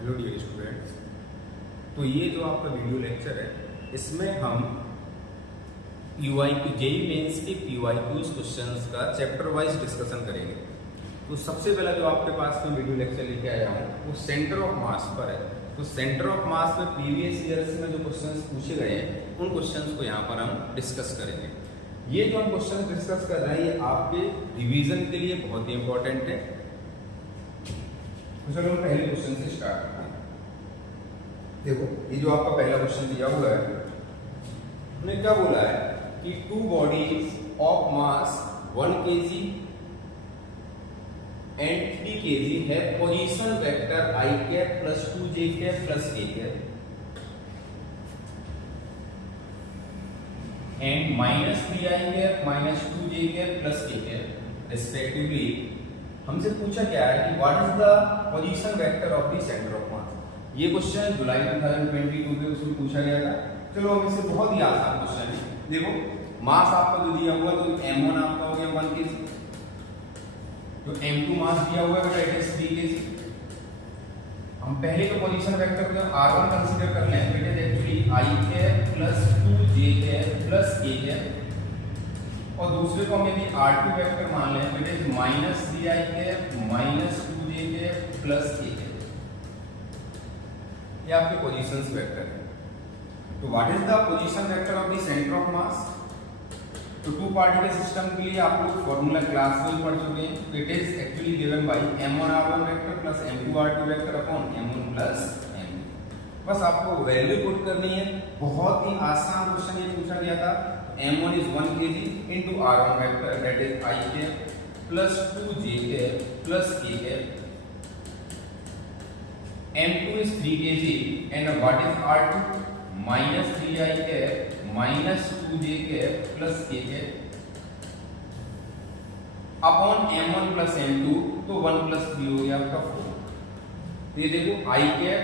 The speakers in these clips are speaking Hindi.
Hello dear students. तो ये जो आपका वीडियो लेक्चर है इसमें हम जेईई मेंस के पीवाईक्यूज क्वेश्चंस का चैप्टर वाइज डिस्कशन करेंगे। तो सबसे पहला जो आपके पास में वीडियो लेक्चर लेके आया हूँ वो सेंटर ऑफ मास पर है। तो सेंटर ऑफ मास में प्रीवियस ईयर्स में जो क्वेश्चंस पूछे गए हैं उन क्वेश्चंस को यहाँ पर हम डिस्कस करेंगे। ये जो हम क्वेश्चन डिस्कस कर रहे हैं ये आपके रिवीजन के लिए बहुत ही इंपॉर्टेंट है। तो चलो हम पहले क्वेश्चन से स्टार्ट करते हैं। देखो ये जो आपका पहला क्वेश्चन दिया हुआ है उन्होंने क्या बोला है कि two bodies of mass 1 kg and 3 kg have position vector I cap plus 2j cap plus k cap and minus 3i cap minus 2j cap plus k cap respectively। हमसे पूछा क्या है कि what is the position vector of the centre of mass. ये क्वेश्चन जुलाई 2022 में उसमें पूछा गया था। चलो अब इससे बहुत ही आसान क्वेश्चन है। देखो मास आपका जो दिया हुआ तो m1 आपका हो गया 1 kg, जो m2 मास दिया हुआ है बेटा इट इज 3 kg। हम पहले तो पोजीशन वेक्टर को r1 कंसीडर कर लें तो it is actually i cap plus 2j cap plus k cap, और दूसरे को हम यदि r2 वेक्टर मान लें तो it is minus 3i cap minus 2j cap plus k cap. ये आपके पोजीशंस वेक्टर है। तो what is the position vector of the centre of मास। तो टू पार्टिकल सिस्टम के लिए आप लोग फॉर्मूला क्लास में पढ़ चुके हैं। It is actually given by m1r1 vector plus m2r2 vector upon m1 plus m2। बस आपको वैल्यू पुट करनी है। बहुत ही आसान क्वेश्चन ये पूछा गया था। m1 is 1 kg into r1 vector that is I cap plus 2j cap plus k cap, m2 is 3 kg and what is r2 minus 3i cap minus 2j cap plus k cap upon m1 plus m2। तो 1 plus 3 हो गया आपका 4। ये देखो I cap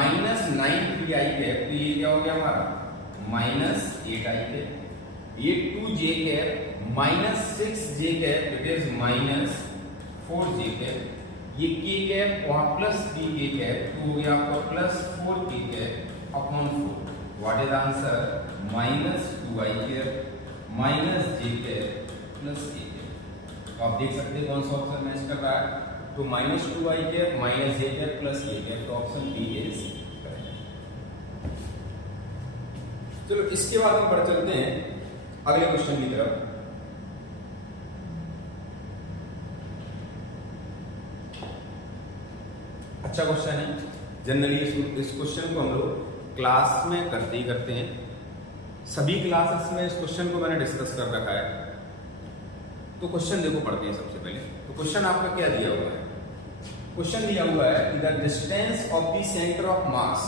minus 9 3i cap, तो ये क्या हो गया हमारा माइनस 8i cap। ये 2j cap minus 6j cap it is minus 4j cap. ये k कैप वहां प्लस 3k कैप तो हो गया आपका plus 4k cap upon 4। What is answer minus 2i cap minus j cap plus k cap. तो आप देख सकते हैं कौन सा ऑप्शन मैच कर रहा है। तो minus 2i cap minus j cap plus k cap, तो ऑप्शन बी इज करेक्ट। चलो इसके बाद हम बढ़ चलते हैं अगले क्वेश्चन की तरफ। अच्छा क्वेश्चन है। जनरली इस क्वेश्चन को हम लोग क्लास में करते ही करते हैं। सभी क्लासेस में इस क्वेश्चन को मैंने डिस्कस कर रखा है। तो क्वेश्चन देखो पढ़ते हैं सबसे पहले। तो क्वेश्चन आपका क्या दिया हुआ है। क्वेश्चन दिया हुआ है कि the distance of the centre of mass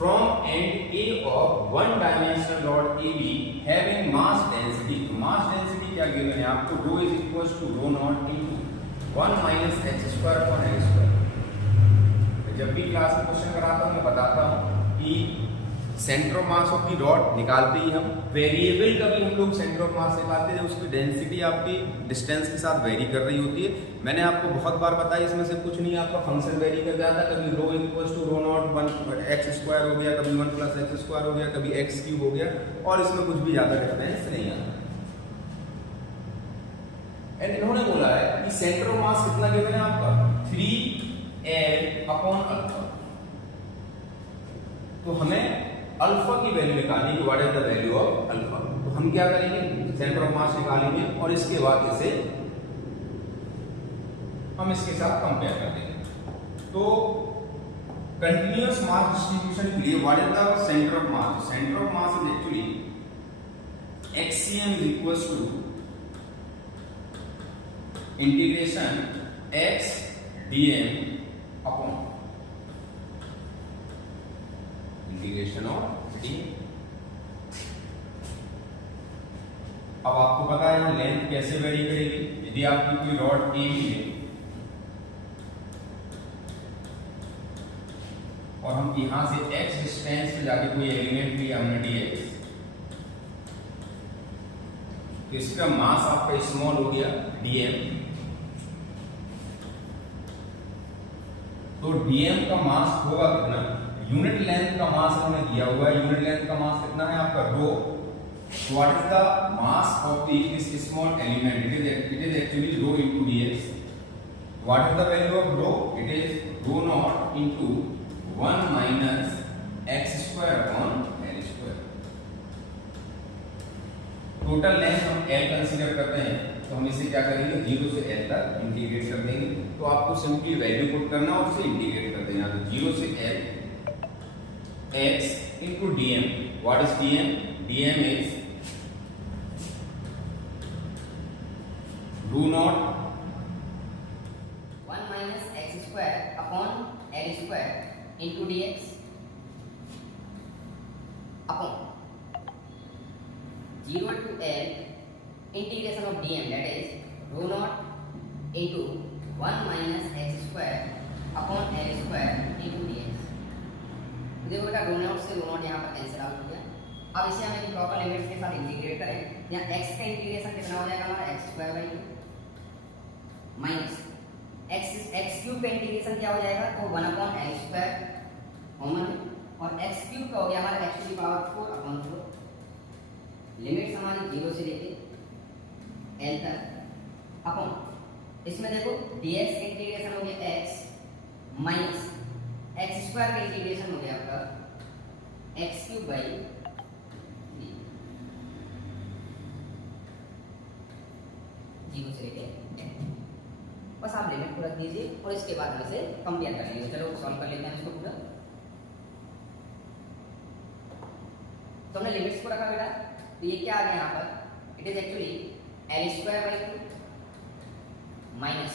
from end A of one dimensional rod AB having mass density। तो mass density क्या गिवन है आपको, rho is equals to rho naught into 1 minus h square upon l square। जब भी क्लास में क्वेश्चन कराता हूँ मैं बताता हूँ कि centre of mass of the rod निकालते ही हम वेरिएबल का भी हम लोग सेंटर ऑफ मास निकालते हैं। उसकी डेंसिटी आपकी डिस्टेंस के साथ वेरी कर रही होती है। मैंने आपको बहुत बार बताया इसमें से कुछ नहीं आपका फंक्शन वेरी कर जाता। कभी rho equals to rho not 1 X square हो गया, कभी 1 प्लस एक्स स्क्वायर हो गया, कभी एक्स क्यूब हो गया, और इसमें कुछ भी ज्यादा डिफरेंस नहीं आता। एंड इन्होंने बोला है कि सेंटर ऑफ मास कितना गिवन है आपका 3l अपॉन अल्फा। तो हमें अल्फा की वैल्यू निकालनी है। What is the value of alpha. तो हम क्या करेंगे सेंटर ऑफ मास निकालेंगे और इसके बाद इसे हम इसके साथ कंपेयर कर देंगे। तो कंटिन्यूअस मास डिस्ट्रीब्यूशन के लिए what is the centre of mass. Centre of mass is actually xcm is equals to integration x dm upon integration of D. अब आपको पता है लेंथ कैसे वेरी करेगी। यदि आपकी कोई रॉड ए है और हम यहां से x डिस्टेंस पे जाके कोई एलिमेंट लिया हमने dx, तो इसका मास आपका स्मॉल हो गया dm, तो डीएम का मास होगा कितना, यूनिट लेंथ का मास हमें दिया हुआ है, यूनिट लेंथ का मास कितना है आपका rho. What is the mass of this small element, it is actually rho into dx। What is the value of rho, it is rho not into 1 minus x square upon l square. Total length हम l कंसीडर करते हैं, तो हम इसे क्या करेंगे 0 से l तक इंटीग्रेट कर देंगे। तो आपको सिंपली वैल्यू पुट करना और उसे इंटीग्रेट कर देना। तो 0 से l x into dm। What is dm? dm is rho not 1 minus x square upon l square into dx upon 0 to l integration of dm, that is rho naught into 1 minus x square upon l square into dx। तो देखो बेटा रो नॉट से रो नॉट यहाँ पर कैंसिल आउट हो गया। अब इसे हमें प्रॉपर लिमिट्स के साथ इंटीग्रेट करें। यहाँ x का इंटीग्रेशन कितना हो जाएगा हमारा x square by 2 minus x cube का इंटीग्रेशन क्या हो जाएगा, तो 1 अपॉन l स्क्वायर कॉमन है, और x क्यूब का हो गया हमारा x to the power 4 upon 4। Limits हमारी 0 से लेके l तक अपॉन इसमें देखो dx का इंटीग्रेशन हो गया x माइनस x स्क्वायर का इंटीग्रेशन हो गया आपका x क्यूब बाई 0 से लेके बस आप लिमिट को रख दीजिए और इसके बाद हम इसे कंपेयर कर लेंगे। चलो सॉल्व कर लेते हैं इसको पूरा। तो हमने लिमिट्स को रखा बेटा, तो ये क्या आ गया यहाँ पर, it is actually L square by 2 minus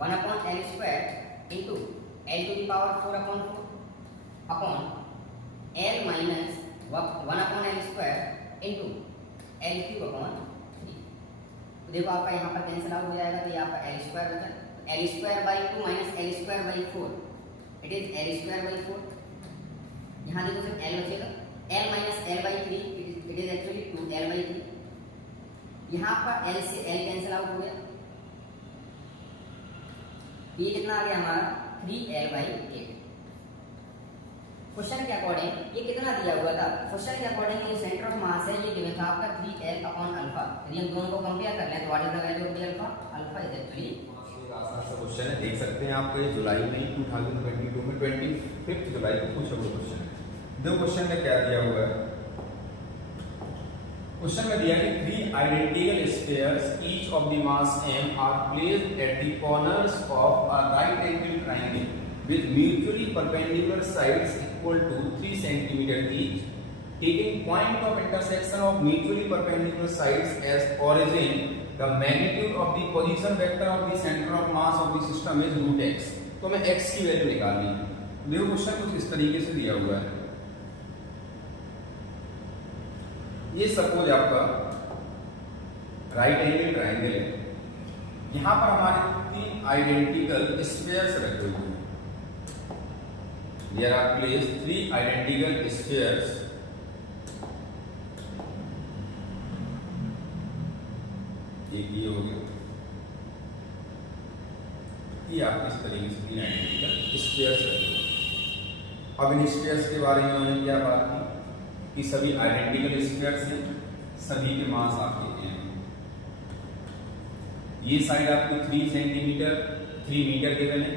1 upon L square into L two the power 4 upon 4 upon L minus 1 upon L square into L cube upon 3। तो देखो आपका यहाँ पर कैंसिल आउट हो जाएगा, तो ये आपका एल स्क्वायर बचा, L square by 2 minus L square by 4, it is L square by 4। यहाँ देखो सिर्फ एल बचेगा, L minus L by 3, it is actually 2 L by 3। यहाँ पर एल से एल कैंसिल आउट हो गया, ये कितना आ गया हमारा 3l बाई 8। क्वेश्चन के अकॉर्डिंग ये कितना दिया हुआ था, क्वेश्चन के अकॉर्डिंग ये सेंटर ऑफ मास है, ये गिवन था आपका 3l अपॉन अल्फा। यदि हम दोनों को कंपेयर कर लें तो what is the value of the alpha, alpha is actually आसान सा क्वेश्चन है, देख सकते हैं आपको ये जुलाई में 2022 में 25 जुलाई को पूछा हुआ क्वेश्चन है। दो क्वेश्चन में क्या दिया हुआ है, क्वेश्चन में दिया है 3 identical spheres each of the mass m are placed at the corners of a right angle triangle with mutually perpendicular sides equal to 3 cm each, taking point of intersection of mutually perpendicular sides as origin, the magnitude of the position vector of the center of mass of the system is root x। तो हमें x की वैल्यू निकालनी है। देखो क्वेश्चन कुछ इस तरीके से दिया हुआ है, ये सपोज आपका राइट एंगल ट्रायंगल है, यहां पर हमारे 3 आइडेंटिकल स्फीयर्स रखे हुए हैं। There are placed 3 identical spheres एक ये हो गया, ये आप इस तरीके से 3 आइडेंटिकल स्फीयर्स रखे। अब इन स्फीयर्स के बारे में हमने क्या बात की कि सभी आइडेंटिकल स्फीयर्स हैं, सभी के मास आपके हैं। ये साइड आपकी 3 सेंटीमीटर 3 मीटर के बने,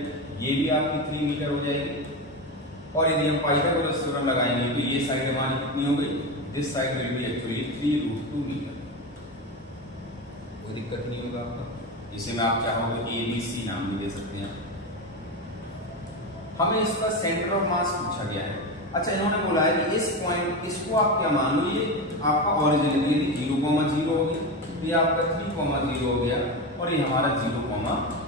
ये भी आपकी 3 मीटर हो जाएगी। और यदि हम पाइथागोरस थ्योरम लगाएंगे तो ये साइड हमारी कितनी हो गई, this side will be actually 3√2 metre. कोई दिक्कत नहीं होगा आपका। इसे में आप चाहोगे कि ABC नाम भी दे सकते हैं। हमें इसका सेंटर ऑफ मास पूछा गया है। अच्छा, इन्होंने बोला है कि इस पॉइंट, इसको आप क्या मान लो, ये आपका ओरिजिन है, यदि 0,0 हो गया, तो ये आपका 3,0 हो गया, और ये हमारा 0,0।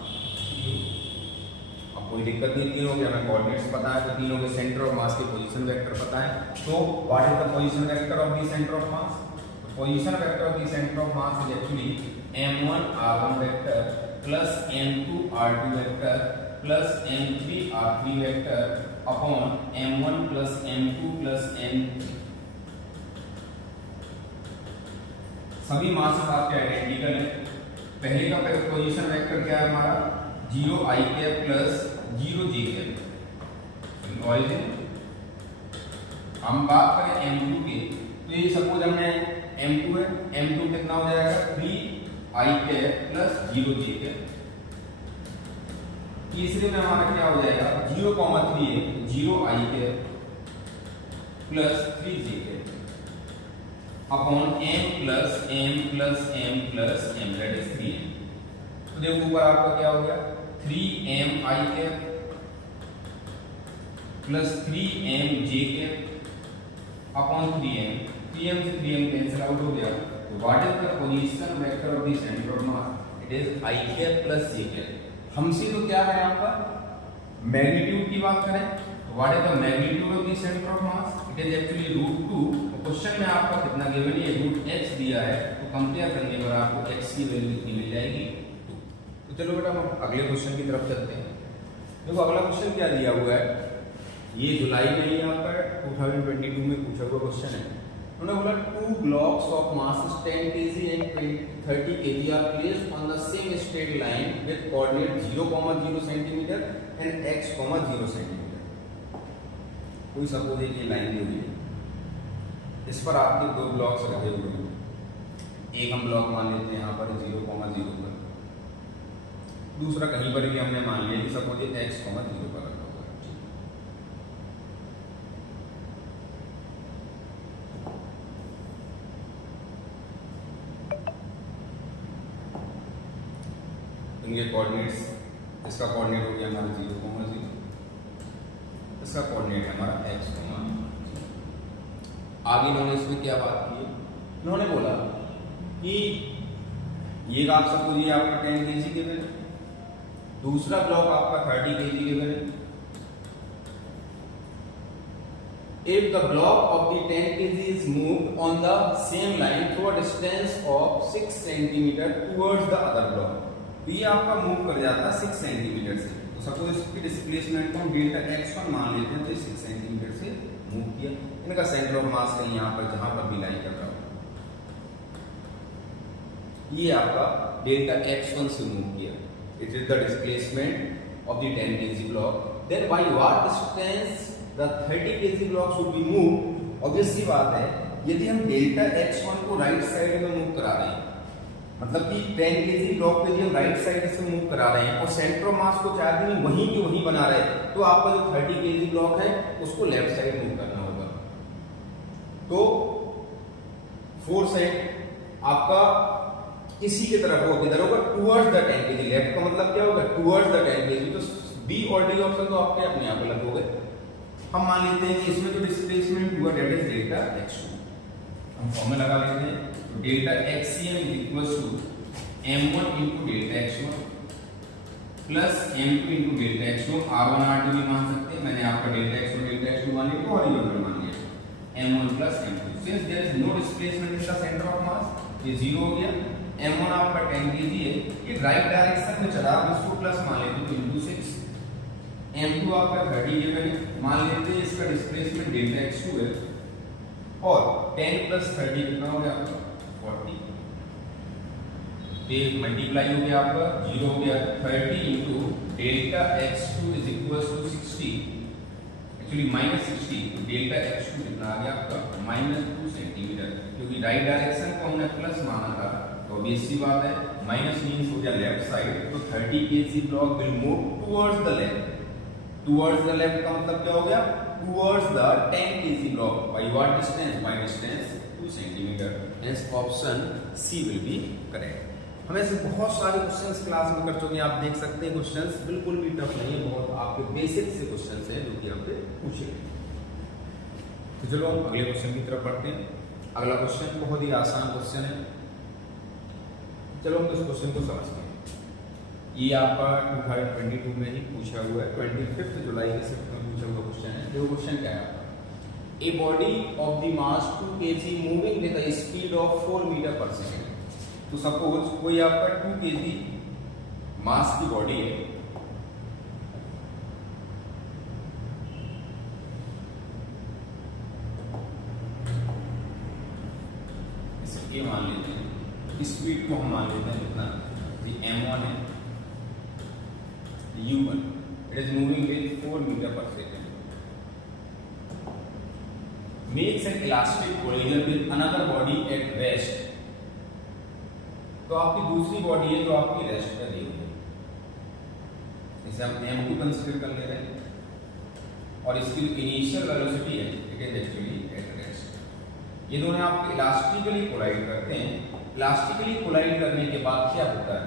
कोई दिक्कत नहीं, तीनों के हमें कोऑर्डिनेट्स पता है, तो तीनों के सेंटर ऑफ मास के पोजीशन वेक्टर पता है। तो what is the position vector of the centre of mass, position vector of the centre of mass is actually m1 r1 vector plus m2 r2 vector plus m3 r3 vector upon m1 plus m2 plus m3। सभी मासेस आपके आइडेंटिकल हैं। पहले का पोजीशन वेक्टर क्या है हमारा 0 i cap plus 0 j cap. Origin हम बात करें m2 की, तो ये सपोज हमने m2 है, m2 कितना हो जाएगा 3 i cap plus 0 j cap. तीसरे में हमारा क्या हो जाएगा 0,3 है 0 i cap plus 3 j cap upon m plus m plus m plus m that is 3m। तो देखो ऊपर आपका क्या हो गया 3m i cap plus 3m j cap upon 3m। 3m से 3m कैंसिल आउट हो गया। तो what is the position vector of the centre of mass? It is i cap plus j cap. हमसे तो क्या है यहाँ पर मैग्नीट्यूड की बात करें, what is the magnitude of the centre of mass? It is actually √2। Question में आपका कितना गिवन है √x दिया है, तो कंपेयर करने पर आपको x की वैल्यू कितनी मिल जाएगी 2। तो चलो बेटा हम अगले क्वेश्चन की तरफ चलते हैं। देखो अगला क्वेश्चन क्या दिया हुआ है, ये जुलाई में ही यहाँ पर 2022 में पूछा हुआ क्वेश्चन है। उन्होंने बोला 2 blocks of masses 10 kg and 30 kg are placed on the same straight line with coordinate 0,0 cm and x, 0 cm। कोई सपोज एक ये लाइन दी हुई है, इस पर आपके 2 ब्लॉक्स रखे हुए हैं। एक हम ब्लॉक मान लेते हैं यहाँ पर 0,0 पर, दूसरा कहीं पर भी हमने मान लिया कि सपोज x, 0 पर रखा हुआ है। इनके कोऑर्डिनेट्स, इसका कोऑर्डिनेट हो गया हमारा 0,0, इसका कोऑर्डिनेट है हमारा x, 0। आगे इन्होंने इसमें क्या बात की है, इन्होंने बोला कि ये आप सपोज ये आपका 10 kg के है, दूसरा ब्लॉक आपका 30 kg के है। If the block of the 10 kg is moved on the same line through a distance of 6 cm towards the other block, तो ये आपका मूव कर जाता है 6 सेंटीमीटर से। तो सपोज इसकी डिस्प्लेसमेंट को हम डेल्टा x1 मान लेते हैं, तो 6 सेंटीमीटर से मूव किया। इनका सेंटर ऑफ मास कहीं यहाँ पर जहां पर भी लाई कर रहा हो, ये आपका डेल्टा x1 से मूव किया। It is the displacement of the 10 kg block. Then by what distance the 30 kg block should be move. Obvious सी बात है, यदि हम डेल्टा x1 को राइट साइड में मूव करा रहे हैं, मतलब कि 10 kg ब्लॉक पे हम राइट साइड से मूव करा रहे हैं और सेंटर ऑफ मास को चार्ज में वहीं के वहीं बना रहे हैं, तो आपका जो 30 kg ब्लॉक है उसको लेफ्ट साइड मूव करना होगा। तो फोर्स है आपका इसी की तरफ होगा, किधर होगा टुवर्ड्स द 10 kg। लेफ्ट का मतलब क्या होगा टुवर्ड्स द 10 kg। तो बी और डी ऑप्शन तो आपके अपने आप अलग हो गए। हम मान लेते हैं कि इसमें जो डिस्प्लेसमेंट हुआ दैट इज डेल्टा x2। हम फॉर्मूला लगा लेते हैं, तो delta xcm is equal to m1 into delta x1 plus m2 into delta x2। r1 r2 भी मान सकते हैं, मैंने आपका डेल्टा x1 डेल्टा x2 मान लिया, हॉरिजॉन्टल मान लिया m1 plus m2। Since there is no displacement in the centre of mass, ये 0 हो गया। m1 आपका 10 kg है, ये राइट डायरेक्शन में चला, अब इसको प्लस मान लेते हैं तो इनटू 6। m2 आपका 30 गिवन है, मान लेते हैं इसका डिस्प्लेसमेंट डेल्टा x2 है, और 10 प्लस 30 कितना हो गया 40। ये मल्टीप्लाई हो गया आपका 0 हो गया 30 into delta x2 is equal to 60, actually -60। तो डेल्टा x2 कितना आ गया आपका -2 सेंटीमीटर, क्योंकि राइट डायरेक्शन को हमने प्लस माना था, तो ऑब्वियस सी बात है माइनस मींस हो गया लेफ्ट साइड। तो 30 kg block will move towards the left. Towards the left का मतलब क्या हो गया towards the 10 kg block. By what distance? By distance 2 centimetre. Hence option C will be correct. हम ऐसे बहुत सारे क्वेश्चंस क्लास में कर चुके हैं, आप देख सकते हैं क्वेश्चंस बिल्कुल भी टफ नहीं है, बहुत आपके बेसिक से क्वेश्चंस हैं जो कि आपसे पूछे गए। तो चलो हम अगले क्वेश्चन की तरफ बढ़ते हैं। अगला क्वेश्चन बहुत ही आसान क्वेश्चन है, चलो हम इस क्वेश्चन को समझते हैं। ये आपका 2022 में ही पूछा हुआ है, 25 जुलाई के शिफ्ट में पूछा हुआ क्वेश्चन है। देखो क्वेश्चन क्या है, a body of the mass 2 kg moving with a speed of 4 metre पर सेकंड। तो सपोज कोई आपका 2 kg मास की बॉडी है, इसके मान लेते हैं, स्पीड को हम मान लेते हैं कितना m1 है, u1, it is moving with 4 meter per second, makes an elastic collision with another body at rest. तो आपकी दूसरी बॉडी है जो आपकी रेस्ट कर रही है, इसे हम m2 कंसीडर कर ले रहे हैं, और इसकी जो इनिशियल वेलोसिटी है it is actually at rest. ये दोनों आपके इलास्टिकली कोलाइड करते हैं। इलास्टिकली कोलाइड करने के बाद क्या होता है,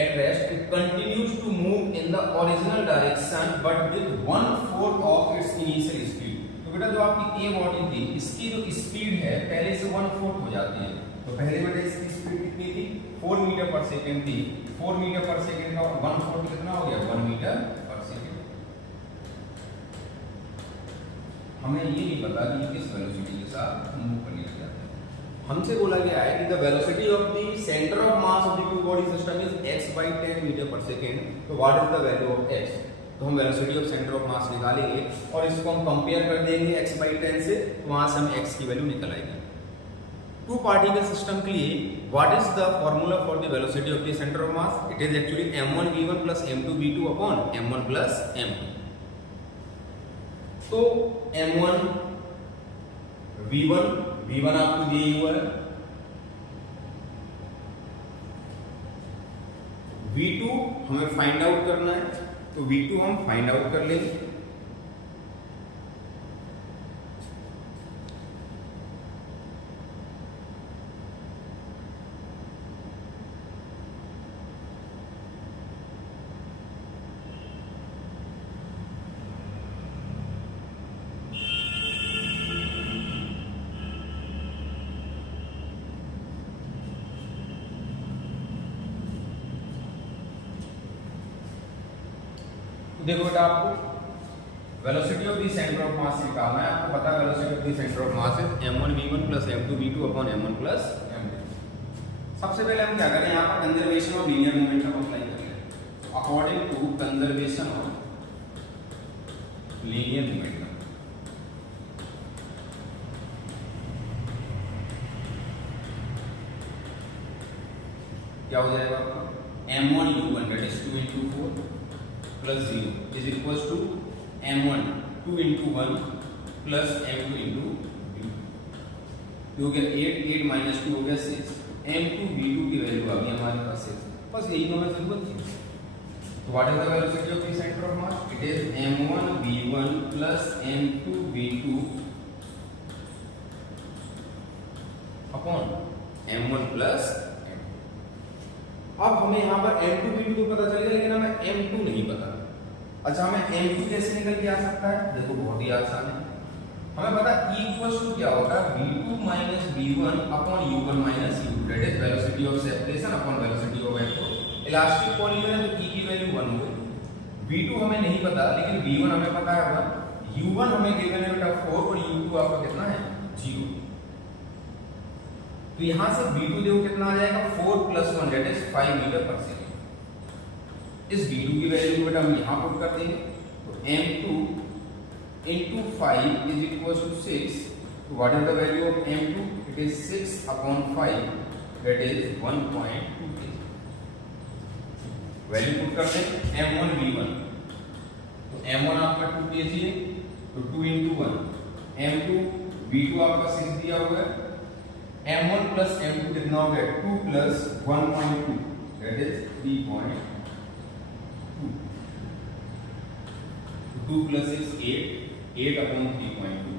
at rest it continues to move in the original direction but with 1/4 of its initial speed. तो बेटा जो आपकी ए बॉडी थी इसकी जो स्पीड है पहले से 1/4 हो जाती है। तो पहले बेटा इसकी स्पीड कितनी थी, 4 मीटर पर सेकंड थी। 4 मीटर पर सेकंड का 1/4 कितना हो गया, 1 मीटर पर सेकंड। हमें ये नहीं पता कि किस वेलोसिटी के साथ मूव करने लग जाते हैं। हमसे बोला गया है कि the velocity of the centre of mass of the two body system is x/10 metre पर सेकंड। तो what is the value of x? तो हम velocity of centre of mass निकालेंगे और इसको हम कंपेयर कर देंगे x/10 से, वहां से हम x की वैल्यू निकल आएगी। टू पार्टिकल सिस्टम के लिए what is the formula for the velocity of the centre of mass? It is actually m1v1 plus m2v2 upon m1 plus m2। तो m1v1 आपको दिया हुआ है, v2 हमें फाइंड आउट करना है, तो v2 हम फाइंड आउट कर लेंगे। देखो बेटा आपको velocity of the centre of मास निकालना है। आपको पता है velocity of the centre of mass is m1v1 plus m2v2 upon m1 plus m2। सबसे पहले हम क्या करें, यहाँ पर conservation of linear momentum apply करें। According to conservation of linear momentum, क्या हो जाएगा आपका, m1u1 that is 2 into 4 plus 0 is equals to m1 2 into 1 plus m2 into v2। हो गया 8 minus 2 हो गया 6। m2 v2 की वैल्यू आ गई हमारे पास 6। बस यही हमें जरूरत थी। तो what is the velocity of the centre of mass? It is m1 v1 plus m2 v2 upon m1 plus। अब हमें यहाँ पर m2 v2 तो पता चलेगा, लेकिन हमें m2 नहीं पता। अच्छा हमें m2 कैसे निकल के आ सकता है? देखो बहुत ही आसान है। हमें पता इक्वल्स टू क्या होगा, v2 minus v1 upon u1 minus u2 that is velocity of separation upon velocity of vector। Elastic polygon है तो e की वैल्यू 1 होगी। v2 हमें नहीं पता लेकिन v1 हमें पता है होगा। u1 हमें गिवन है बेटा 4 और u2 आपका कितना है 0। तो यहां से v2 देखो कितना आ जाएगा, 4 plus 1 that is 5 मीटर पर सेकंड। इस v2 की वैल्यू बेटा हम यहां पुट कर देंगे, तो m2 into 5 is equals to 6। तो what is the value of m2? It is 6 upon 5 that is 1.2 kg। Value put करते हैं m1 v1, तो m1 आपका 2 kg है, तो 2 into 1 m2 v2 आपका 6 दिया हुआ है, m1 plus m2 कितना हो गया 2 plus 1.2 that is 3.2। 2 plus 6 8 upon 3.2।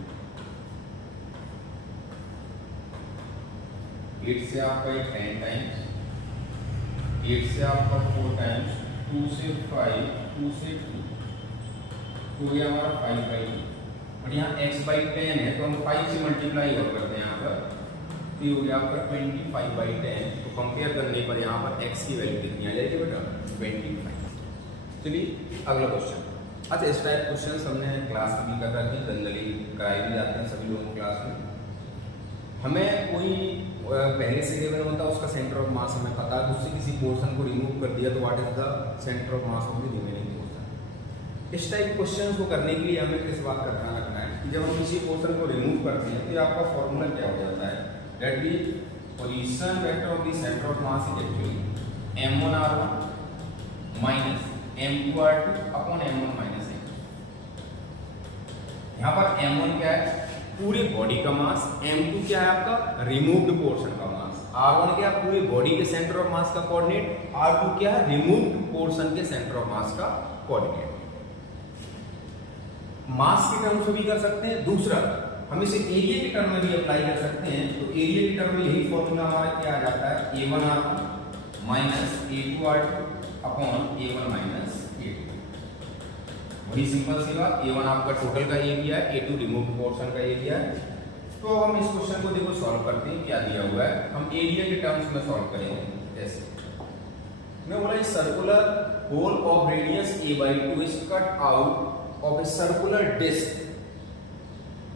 8 से आपका 10 टाइम्स, 8 से आपका 4 टाइम्स, 2 से 5, 2 से 2, तो ये हमारा 5/2। और यहाँ x/10 है तो हम 5 से मल्टीप्लाई और करते हैं यहाँ पर, तो ये हो गया आपका 25/10। तो कंपेयर करने पर यहाँ पर x की वैल्यू कितनी आ जाएगी बेटा 25। चलिए अगला क्वेश्चन। अच्छा इस टाइप क्वेश्चन हमने क्लास में भी कर रखे, जनरली कराए भी जाते हैं सभी लोगों क्लास में। हमें कोई पहले से गिवन होता है उसका सेंटर ऑफ मास हमें पता है, उससे किसी पोर्शन को रिमूव कर दिया तो what is the centre of mass of the remaining portion. इस टाइप क्वेश्चन को करने के लिए हमें किस बात का ध्यान रखना है कि जब हम किसी पोर्शन को रिमूव करते हैं तो आपका फॉर्मूला क्या हो जाता है, that the position vector of the centre of mass is actually m1r1 minus m2r2 upon m1 minus m2। यहाँ पर m1 क्या है, पूरे बॉडी का मास, m2 क्या है आपका रिमूव्ड पोर्शन का मास, r1 क्या है पूरे बॉडी के सेंटर ऑफ मास का कोऑर्डिनेट, r2 क्या है रिमूव्ड पोर्शन के सेंटर ऑफ मास का कोऑर्डिनेट। मास के टर्म से भी कर सकते हैं, दूसरा हम इसे एरिया के टर्म में भी अप्लाई कर सकते हैं। तो एरिया के टर्म में यही फॉर्मूला हमारा क्या आ जाता है, a1r1 minus a2r2 upon a1 minus a2। वही सिंपल सी बात, a1 आपका टोटल का एरिया है, a2 रिमूव्ड पोर्शन का एरिया है। तो हम इस क्वेश्चन को देखो सॉल्व करते हैं, क्या दिया हुआ है, हम एरिया के टर्म्स में सॉल्व करेंगे। जैसे मैं बोला circular hole of radius a/2 is cut out of a circular disc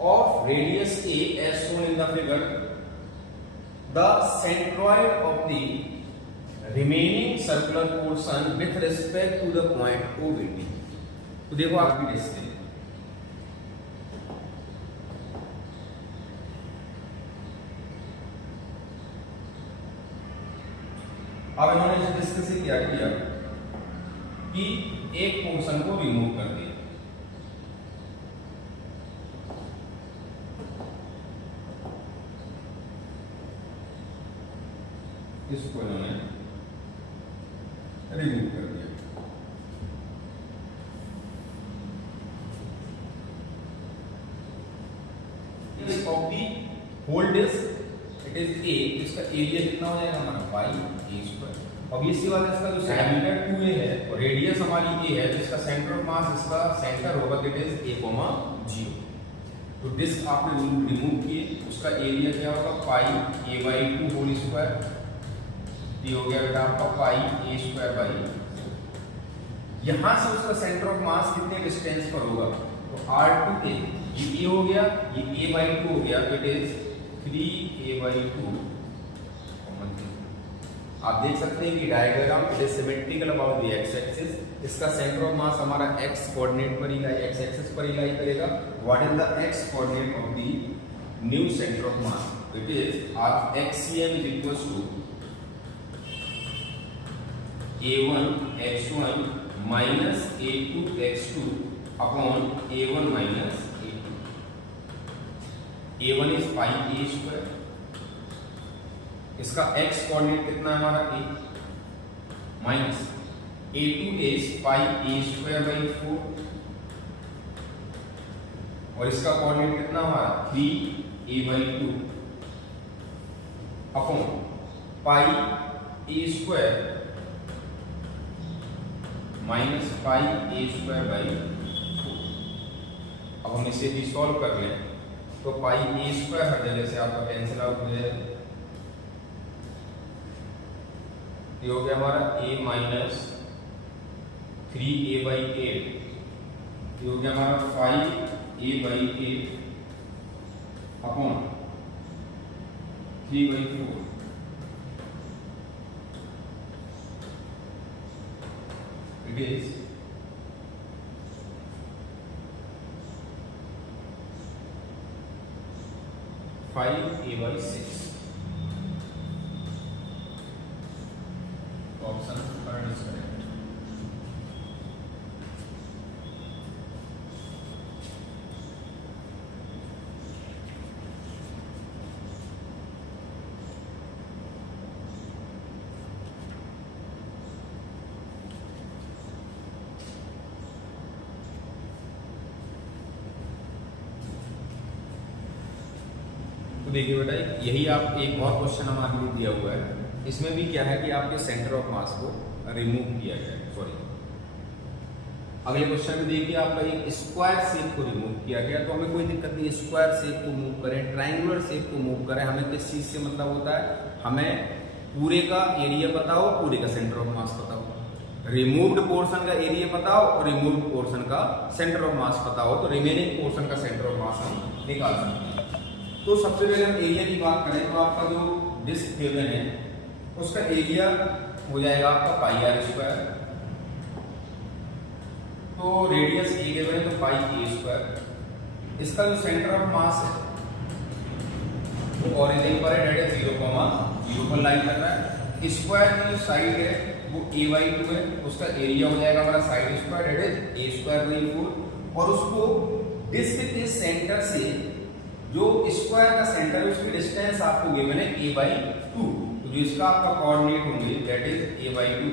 of radius a as shown in the figure. The centroid of the remaining circular portion with respect to the point OBD. तो देखो आपकी डिस्क है, अब इन्होंने इस डिस्क से क्या किया कि एक पोर्शन को रिमूव कर दिया, इसको इन्होंने रिमूव कर दिया। Of the whole disc it is a, इसका एरिया कितना हो जाएगा हमारा पाई ए स्क्वायर। अब ये सी वाला इसका जो डायमीटर 2a है और रेडियस हमारी ए है, तो इसका सेंटर ऑफ मास, इसका सेंटर होगा दैट इज a, 0। तो डिस्क आपने रिमूव किए, उसका एरिया क्या होगा पाई a/2 होल स्क्वायर, ये हो गया बेटा आपका पाई a स्क्वायर बाई। यहां से उसका सेंटर ऑफ मास कितने डिस्टेंस पर होगा, तो r2a, ये a हो गया, ये a/2 हो गया, तो इट इज 3a/2। आप देख सकते हैं कि diagram it is symmetrical about the x axis. इसका सेंटर ऑफ मास हमारा x कोऑर्डिनेट पर ही x एक्सिस पर ही लाई करेगा। What is the x coordinate of the new centre of mass, it is xcm is equals to a1 x1 minus a2 x2 upon a1 minus a2। a1 is pi a square, इसका x कोऑर्डिनेट कितना है हमारा a, minus a2 is pi a square by 4 और इसका कोऑर्डिनेट कितना हमारा 3a/2 upon pi a square minus pi a square by 4। अब हम इसे भी सॉल्व कर लें, तो पाई a स्क्वायर हर जगह से आपका कैंसिल आउट हो जाएगा, ये हो गया हमारा a माइनस 3a/8, ये हो गया हमारा 5a/8 upon 3/4। It is 5a/6। Option third is correct। देखिए बेटा, यही आप एक और क्वेश्चन हमारे लिए दिया हुआ है, इसमें भी क्या है कि आपके सेंटर ऑफ मास को रिमूव किया गया है। सॉरी, अगले क्वेश्चन में देखिए आपका एक स्क्वायर शेप को रिमूव किया गया, तो हमें कोई दिक्कत नहीं, स्क्वायर शेप को मूव करें, ट्रायंगुलर शेप को मूव करें, हमें किस चीज से मतलब होता है, हमें पूरे का एरिया बताओ, पूरे का सेंटर ऑफ मास बताओ, रिमूव्ड पोर्शन का एरिया बताओ और रिमूव्ड पोर्शन का सेंटर ऑफ मास बताओ, तो रिमेनिंग पोर्शन का सेंटर ऑफ मास हम निकाल सकते हैं। तो सबसे पहले हम एरिया की बात करें, तो आपका जो डिस्क गिवन है उसका एरिया हो जाएगा आपका पाई r स्क्वायर, तो रेडियस a गिवन है तो पाई a स्क्वायर। इसका जो सेंटर ऑफ मास है वो ओरिजिन पर है, डेट 0,0 पर लाई कर रहा है। स्क्वायर की जो साइड है वो a/2 है, उसका एरिया हो जाएगा हमारा side square that is a²/4 और उसको डिस्क के सेंटर से जो स्क्वायर का सेंटर है उसकी डिस्टेंस आपको गिवन है a/2, तो जो इसका आपका कोऑर्डिनेट होंगे दैट इज a/2,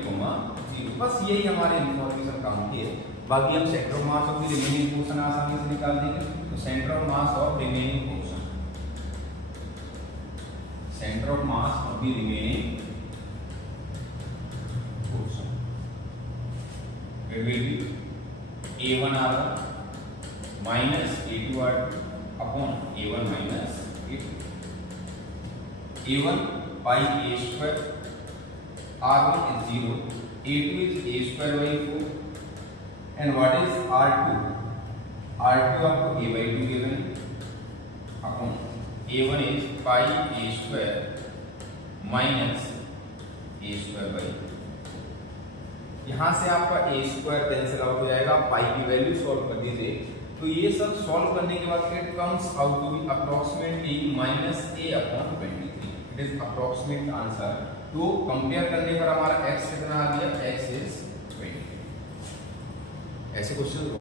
0। बस यही हमारे इंफॉर्मेशन काम की है। बाकी हम centre of mass of the remaining portion आसानी से निकाल देंगे। तो centre of mass of remaining portion, centre of mass of the remaining portion it will be a1r1 minus a2r2 upon a1 minus a2। a1 pi a square, r1 is 0, a2 is a²/4 and what is r2? r2 आपको a/2 given है upon a1 is pi a square minus a²/4। यहाँ से आपका a स्क्वायर कैंसिल आउट हो जाएगा, पाई की वैल्यू सॉल्व कर दीजिए। तो ये सब सॉल्व करने के बाद it comes out to be approximately -a/23। It is approximate answer. तो कंपेयर करने पर हमारा x